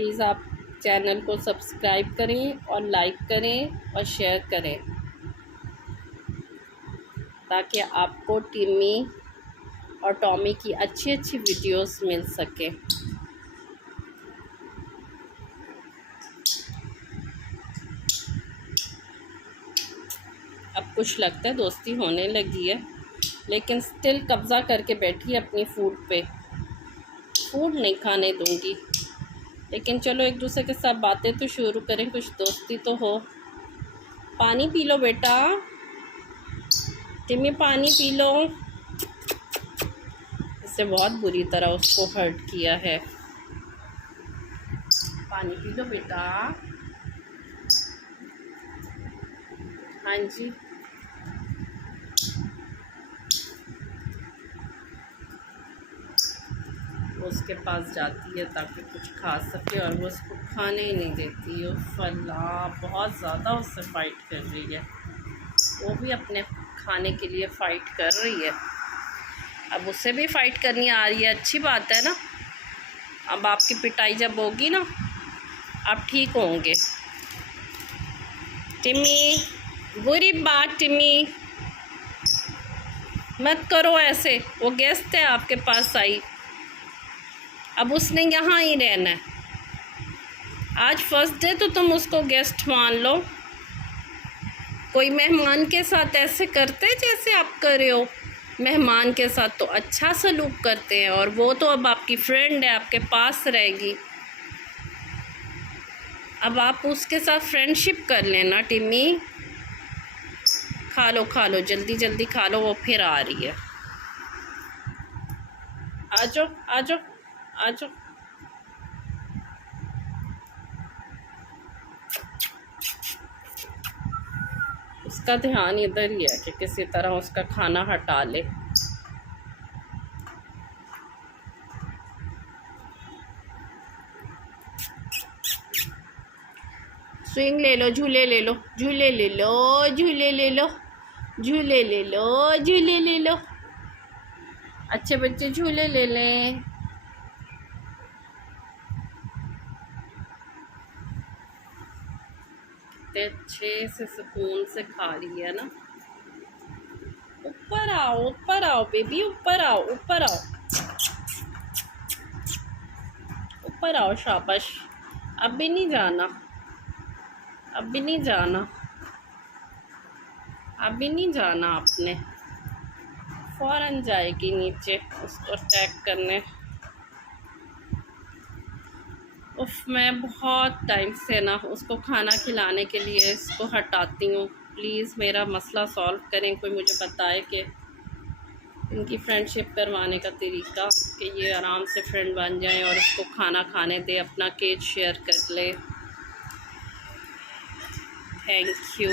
Please आप channel को subscribe करें और लाइक करें और शेयर करें ताकि आपको टिम्मी और टॉमी की अच्छी अच्छी वीडियोस मिल सके। अब कुछ लगता है दोस्ती होने लगी है, लेकिन स्टिल कब्ज़ा करके बैठी है अपनी फूड पे। फूड नहीं खाने दूंगी, लेकिन चलो एक दूसरे के साथ बातें तो शुरू करें, कुछ दोस्ती तो हो। पानी पी लो बेटा, टिम्मी पानी पी लो। इससे बहुत बुरी तरह उसको हर्ट किया है। पानी पी लो बेटा। हाँ जी, वो उसके पास जाती है ताकि कुछ खा सके और वो उसको खाने ही नहीं देती है। फला बहुत ज़्यादा उससे फ़ाइट कर रही है, वो भी अपने खाने के लिए फ़ाइट कर रही है। अब उससे भी फ़ाइट करनी आ रही है, अच्छी बात है ना। अब आपकी पिटाई जब होगी ना, आप ठीक होंगे। टिम्मी, बुरी बात टिम्मी, मत करो ऐसे। वो गेस्ट है आपके पास आई, अब उसने यहाँ ही रहना है। आज फर्स्ट डे तो तुम उसको गेस्ट मान लो। कोई मेहमान के साथ ऐसे करते जैसे आप कर रहे हो? मेहमान के साथ तो अच्छा सलूक करते हैं, और वो तो अब आपकी फ्रेंड है, आपके पास रहेगी। अब आप उसके साथ फ्रेंडशिप कर लेना टिम्मी। खा लो जल्दी जल्दी खा लो, वो फिर आ रही है। आ जाओ आ जाओ आ जाओ। उसका ध्यान इधर ही है कि किसी तरह उसका खाना हटा ले। स्विंग ले लो, झूले ले लो, झूले ले लो, झूले ले लो, झूले ले लो, झूले ले लो। अच्छे बच्चे झूले ले लें। कितने अच्छे से सुकून से खा रही है ना। ऊपर आओ बेबी, ऊपर आओ, ऊपर आओ, ऊपर आओ, शाबाश। अब भी नहीं जाना, अब भी नहीं जाना, अब भी नहीं जाना आपने। फ़ौरन जाएगी नीचे उसको चेक करने। उफ, मैं बहुत टाइम से ना उसको खाना खिलाने के लिए इसको हटाती हूँ। प्लीज़ मेरा मसला सॉल्व करें, कोई मुझे बताए कि इनकी फ्रेंडशिप करवाने का तरीका, कि ये आराम से फ्रेंड बन जाए और उसको खाना खाने दे, अपना केज शेयर कर ले। Thank you.